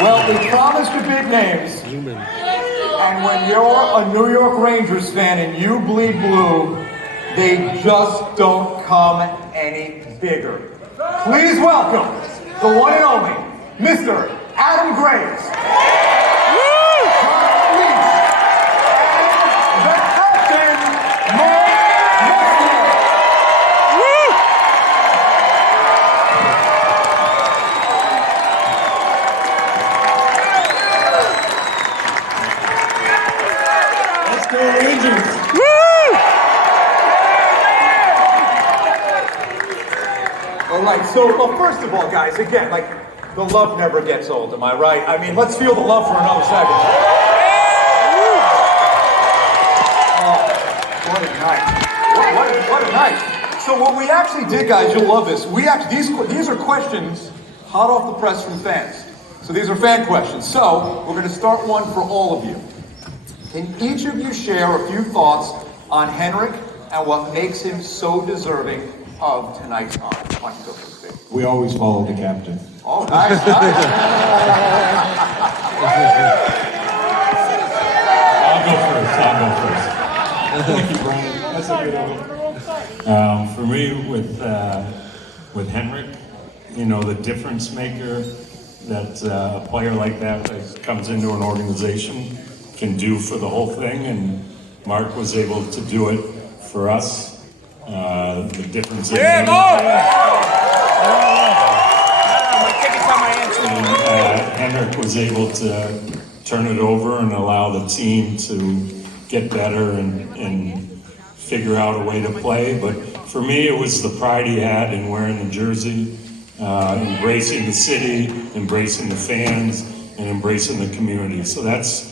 Well, we promised you big names. And when you're a New York Rangers fan and you bleed blue, they just don't come any bigger. Please welcome the one and only Mr. Adam Graves. Leetch, and the captain, Mark Messier. Let's go Rangers! All right, so well, first of all, guys, again, like, the love never gets old, am I right? I mean, let's feel the love for another second. Oh, what a night. What a night. So what we actually did, guys, you'll love this. These are questions hot off the press from fans. So these are fan questions. So we're going to start one for all of you. Can each of you share a few thoughts on Henrik and what makes him so deserving of tonight's honor? Why don't you go first, Dave? We always follow the captain. Oh, nice. I'll go first. Thank you, Brian. That's a good one. For me, with Henrik, you know, the difference maker that a player like that comes into an organization can do for the whole thing, and Mark was able to do it for us. The difference in Henrik was able to turn it over and allow the team to get better and figure out a way to play. But for me, it was the pride he had in wearing the jersey, embracing the city, embracing the fans, and embracing the community. So that's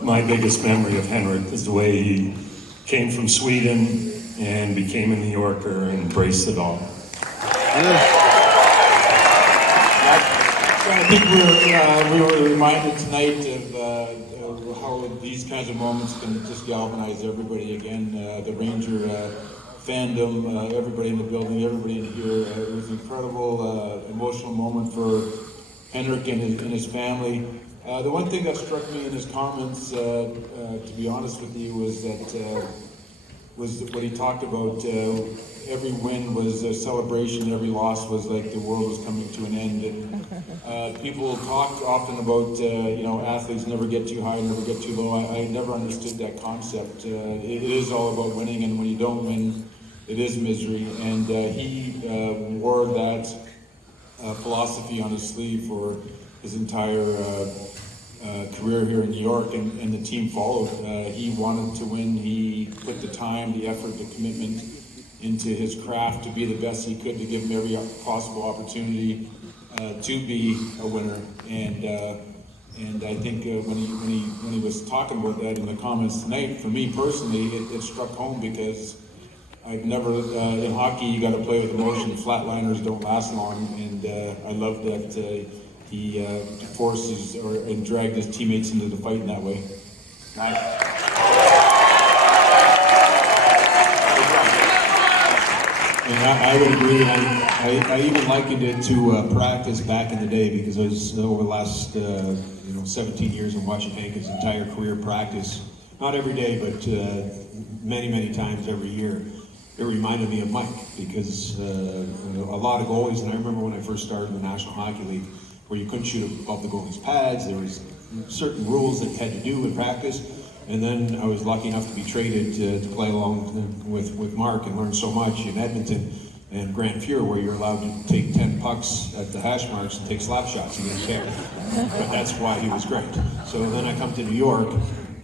my biggest memory of Henrik, is the way he came from Sweden and became a New Yorker and embraced it all. I think we were reminded tonight of how these kinds of moments can just galvanize everybody again. The Ranger fandom, everybody in the building, everybody in here. It was an incredible, emotional moment for Henrik and his family. The one thing that struck me in his comments, to be honest with you, was what he talked about. Every win was a celebration, every loss was like the world was coming to an end. And people talk often about, athletes never get too high, never get too low. I never understood that concept. It is all about winning, and when you don't win, it is misery. And he wore that philosophy on his sleeve for his entire career here in New York, and the team followed. He wanted to win. He put the time, the effort, the commitment into his craft to be the best he could, to give him every possible opportunity to be a winner. And I think when he was talking about that in the comments tonight, for me personally, it struck home, because I've never in hockey you got to play with emotion. Flatliners don't last long, and I love that he forces and dragged his teammates into the fight in that way. Nice. And I would agree, and I even likened it to practice back in the day, because I was over the last 17 years of watching Hank his entire career practice, not every day, but many times every year. It reminded me of Mike, because a lot of goalies, and I remember when I first started in the National Hockey League, where you couldn't shoot above the goalie's pads. There was certain rules that you had to do in practice. And then I was lucky enough to be traded to play along with Mark and learn so much in Edmonton and Grand Fuhr, where you're allowed to take 10 pucks at the hash marks and take slap shots against him. But that's why he was great. So then I come to New York,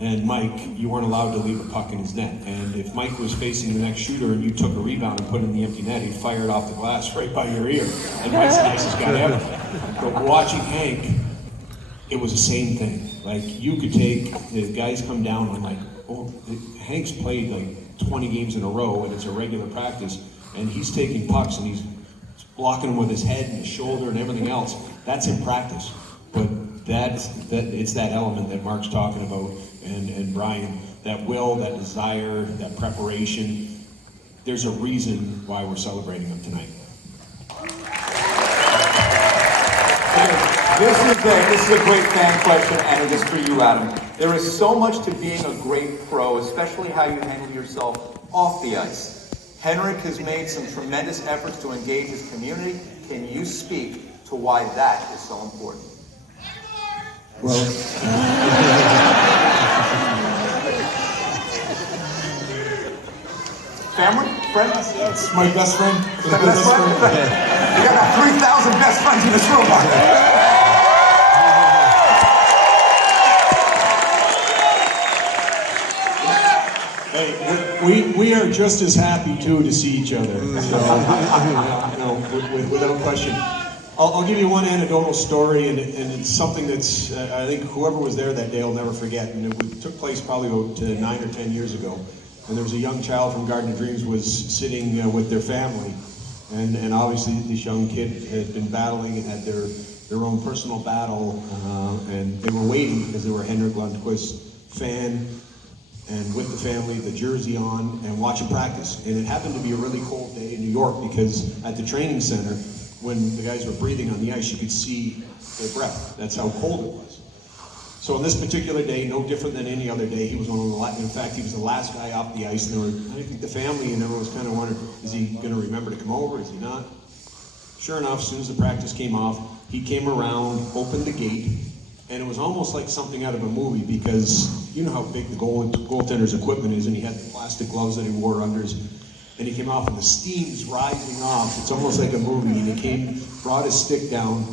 and Mike, you weren't allowed to leave a puck in his net. And if Mike was facing the next shooter and you took a rebound and put it in the empty net, he'd fire it off the glass right by your ear. And Mike's the nicest guy ever. But watching Hank, it was the same thing. Like, you could take, the guys come down and like, oh, Hank's played like 20 games in a row, and it's a regular practice, and he's taking pucks and he's blocking them with his head and his shoulder and everything else. That's in practice. But it's that element that Mark's talking about, and Brian, that will, that desire, that preparation. There's a reason why we're celebrating him tonight. This This is a great fan question, and it is for you, Adam. There is so much to being a great pro, especially how you handle yourself off the ice. Henrik has made some tremendous efforts to engage his community. Can you speak to why that is so important? Well, Family? Friends? it's my best friend. Best friend? You got about 3,000 best friends in this room, Mark. Hey, we are just as happy too to see each other. So, without question. I'll give you one anecdotal story, and it's something that's I think whoever was there that day will never forget. And it took place probably about 9 or 10 years ago. And there was a young child from Garden of Dreams was sitting with their family, and obviously this young kid had been battling and had their own personal battle, and they were waiting because they were a Henrik Lundqvist fan, and with the family, the jersey on, and watching practice. And it happened to be a really cold day in New York because at the training center, when the guys were breathing on the ice, you could see their breath. That's how cold it was. So on this particular day, no different than any other day, he was one of the last. In fact, he was the last guy off the ice. And I think the family and everyone was kind of wondering, is he going to remember to come over? Is he not? Sure enough, as soon as the practice came off, he came around, opened the gate, and it was almost like something out of a movie because you know how big the goaltender's equipment is, and he had the plastic gloves that he wore under his. And he came off, and the steam's rising off. It's almost like a movie. And he came, brought his stick down,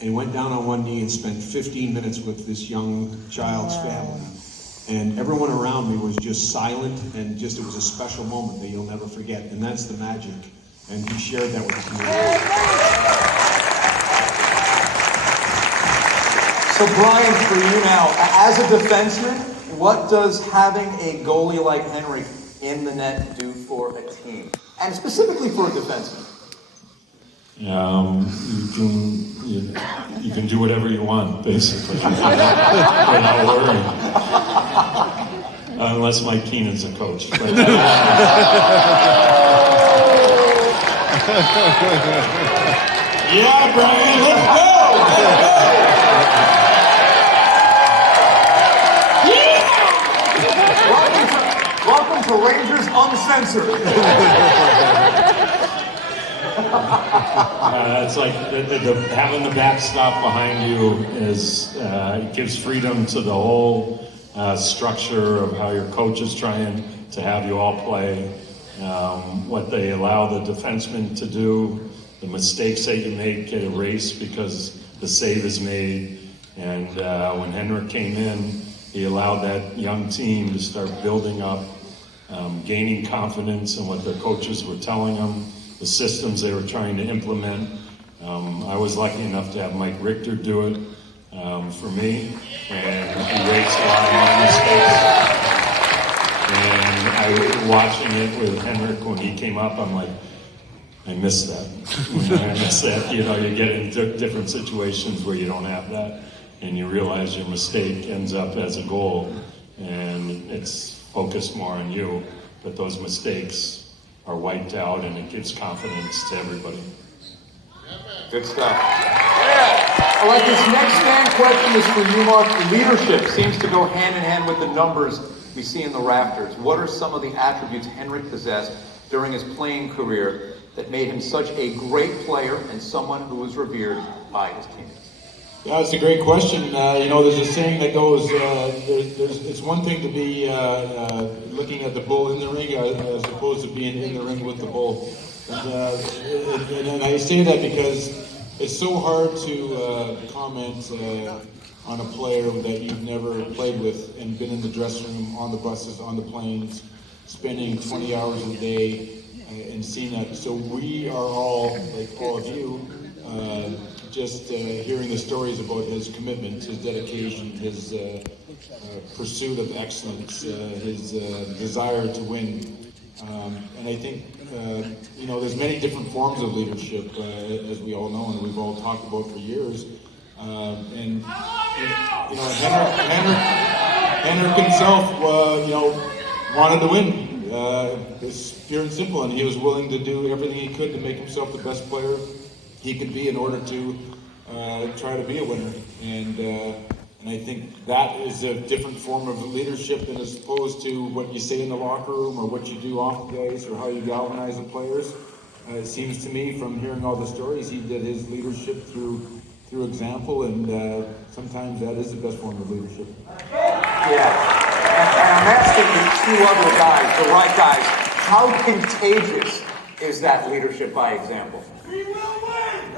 and he went down on one knee and spent 15 minutes with this young child's family. And everyone around me was just silent, and just it was a special moment that you'll never forget. And that's the magic. And he shared that with the community. So Brian, for you now, as a defenseman, what does having a goalie like Henrik in the net do for a team? And specifically for a defenseman? You can do whatever you want, basically, without worrying. Unless Mike Keenan's a coach. But, Yeah, Brian, let's go! Welcome to Rangers Uncensored. It's like having the backstop behind you is it gives freedom to the whole structure of how your coach is trying to have you all play, what they allow the defenseman to do, the mistakes that you make get erased because the save is made. And when Henrik came in, he allowed that young team to start building up, gaining confidence in what their coaches were telling them, the systems they were trying to implement. I was lucky enough to have Mike Richter do it for me, and he raised a lot of my mistakes. And watching it with Henrik when he came up, I'm like, I miss that. I miss that. You know, you get in different situations where you don't have that, and you realize your mistake ends up as a goal, and it's focused more on you, but those mistakes are wiped out, and it gives confidence to everybody. Good stuff. All right, this next stand question is for you, Mark. Leadership seems to go hand in hand with the numbers we see in the rafters. What are some of the attributes Henrik possessed during his playing career that made him such a great player and someone who was revered by his teammates? Yeah, it's a great question. You know, there's a saying that goes, it's one thing to be looking at the bull in the ring as opposed to being in the ring with the bull. And I say that because it's so hard to comment on a player that you've never played with and been in the dressing room, on the buses, on the planes, spending 20 hours a day and seeing that. So we are all, like all of you, just hearing the stories about his commitment, his dedication, his pursuit of excellence, his desire to win. And I think, you know, there's many different forms of leadership, as we all know, and we've all talked about for years. And you know, Henrik himself, you know, wanted to win. It's pure and simple, and he was willing to do everything he could to make himself the best player he could be in order to try to be a winner. And I think that is a different form of leadership than as opposed to what you say in the locker room or what you do off the ice or how you galvanize the players. It seems to me from hearing all the stories, he did his leadership through example, and sometimes that is the best form of leadership. Yeah, and I'm asking the two other guys, the right guys, how contagious is that leadership by example? We will win!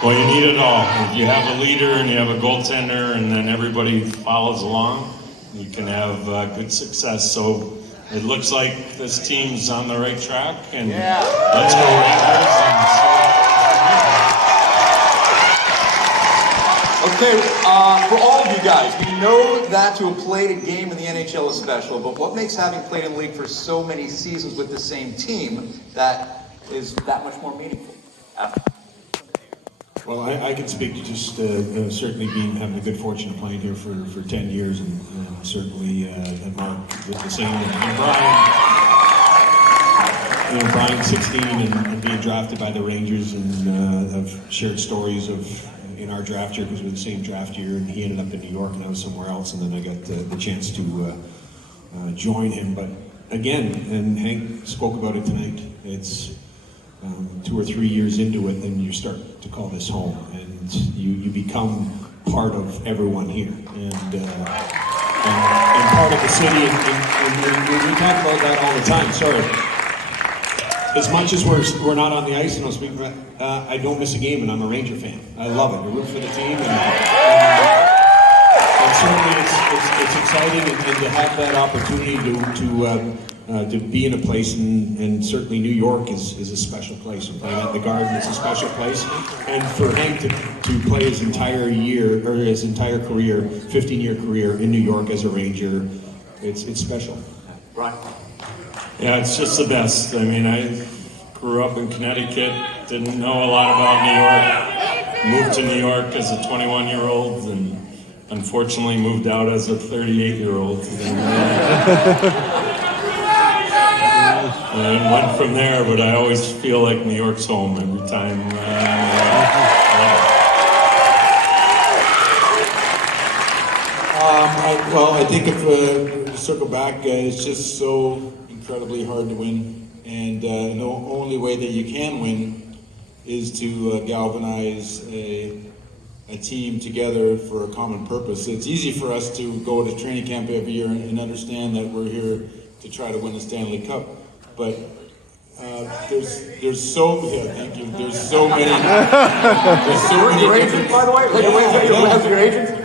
Well, you need it all. If you have a leader and you have a goaltender and then everybody follows along, you can have good success. So it looks like this team's on the right track, and let's go Raptors. Okay, for all of you guys, we know that to have played a game in the NHL is special, but what makes having played in the league for so many seasons with the same team that is that much more meaningful? Well, I can speak to just certainly having the good fortune of playing here for 10 years, and certainly Mark the same, and Brian. Brian 16 and being drafted by the Rangers, and I've shared stories of in our draft year because we're the same draft year, and he ended up in New York and I was somewhere else, and then I got the chance to join him. But again, and Hank spoke about it tonight, it's 2 or 3 years into it, and you start to call this home, and you become part of everyone here, and part of the city, and we talk about that all the time. Sorry. As much as we're not on the ice, and I'll speak for I don't miss a game, and I'm a Ranger fan. I love it. I root for the team, and certainly it's exciting, and to have that opportunity to be in a place, and certainly New York is a special place. And playing at the Garden is a special place, and for Hank to play his entire year, or his entire career, 15-year career in New York as a Ranger, it's special. Right. Yeah, it's just the best. I mean, I grew up in Connecticut, didn't know a lot about New York, moved to New York as a 21-year-old, and unfortunately moved out as a 38-year-old. And went from there, but I always feel like New York's home every time. I think if circle back, it's just so incredibly hard to win, and the only way that you can win is to galvanize a team together for a common purpose. It's easy for us to go to training camp every year and understand that we're here to try to win the Stanley Cup, but there's so thank you. There's so many. Your agent, by the way, your agent.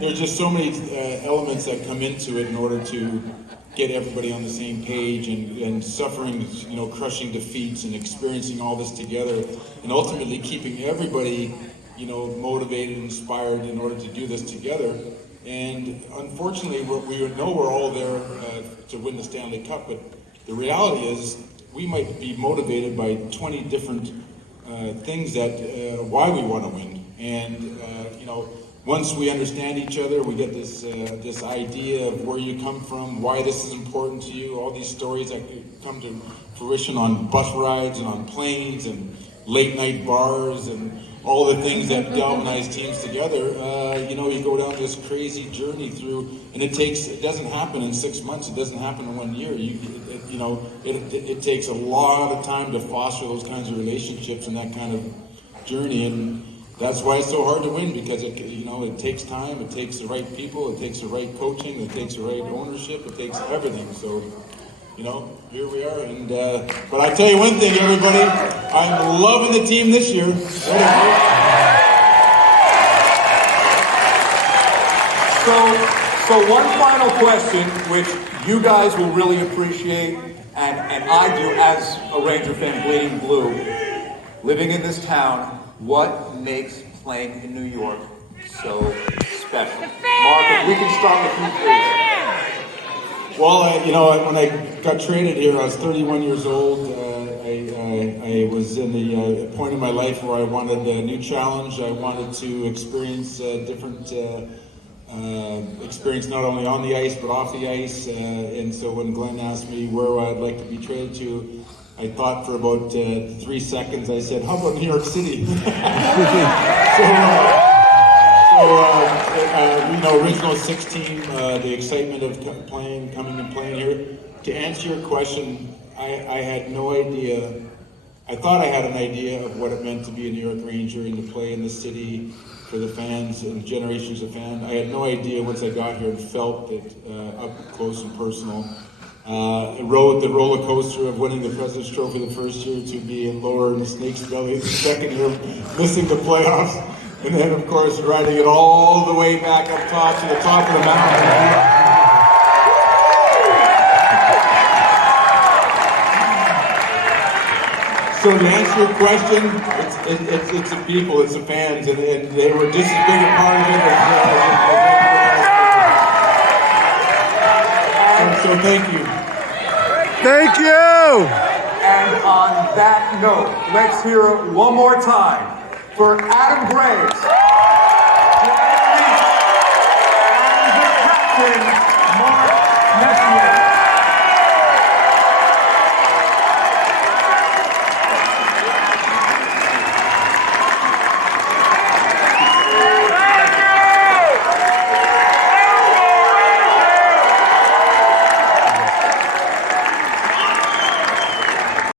There's just so many elements that come into it in order to get everybody on the same page, and suffering, crushing defeats and experiencing all this together, and ultimately keeping everybody, motivated and inspired in order to do this together. And unfortunately, we know we're all there to win the Stanley Cup, but the reality is we might be motivated by 20 different things that why we want to win. And once we understand each other, we get this idea of where you come from, why this is important to you, all these stories that come to fruition on bus rides and on planes and late night bars and all the things that galvanize teams together. You go down this crazy journey through, and it doesn't happen in 6 months. It doesn't happen in 1 year. It takes a lot of time to foster those kinds of relationships and that kind of journey, and that's why it's so hard to win, because it takes time, it takes the right people, it takes the right coaching, it takes the right ownership, it takes everything. So, here we are. And but I tell you one thing, everybody, I'm loving the team this year. So one final question, which you guys will really appreciate, and I do as a Ranger fan, bleeding blue, living in this town. What makes playing in New York so special? Mark, if we can start with you, please. Well, when I got traded here, I was 31 years old. I was in the point in my life where I wanted a new challenge. I wanted to experience different experience not only on the ice but off the ice. And so when Glenn asked me where I'd like to be traded to, I thought for about 3 seconds. I said, "How about New York City?" Original 6 team, the excitement of coming and playing here. To answer your question, I had no idea. I thought I had an idea of what it meant to be a New York Ranger and to play in the city for the fans and generations of fans. I had no idea once I got here and felt it up close and personal. Rode the roller coaster of winning the President's Trophy the first year to being lower in the snake's belly the second year, missing the playoffs, and then of course riding it all the way back up top to the top of the mountain. So to answer your question, it's the people, it's the fans, and they were just as big a part of it as so thank you. Thank you! And on that note, let's hear it one more time for Adam Graves, and the captain,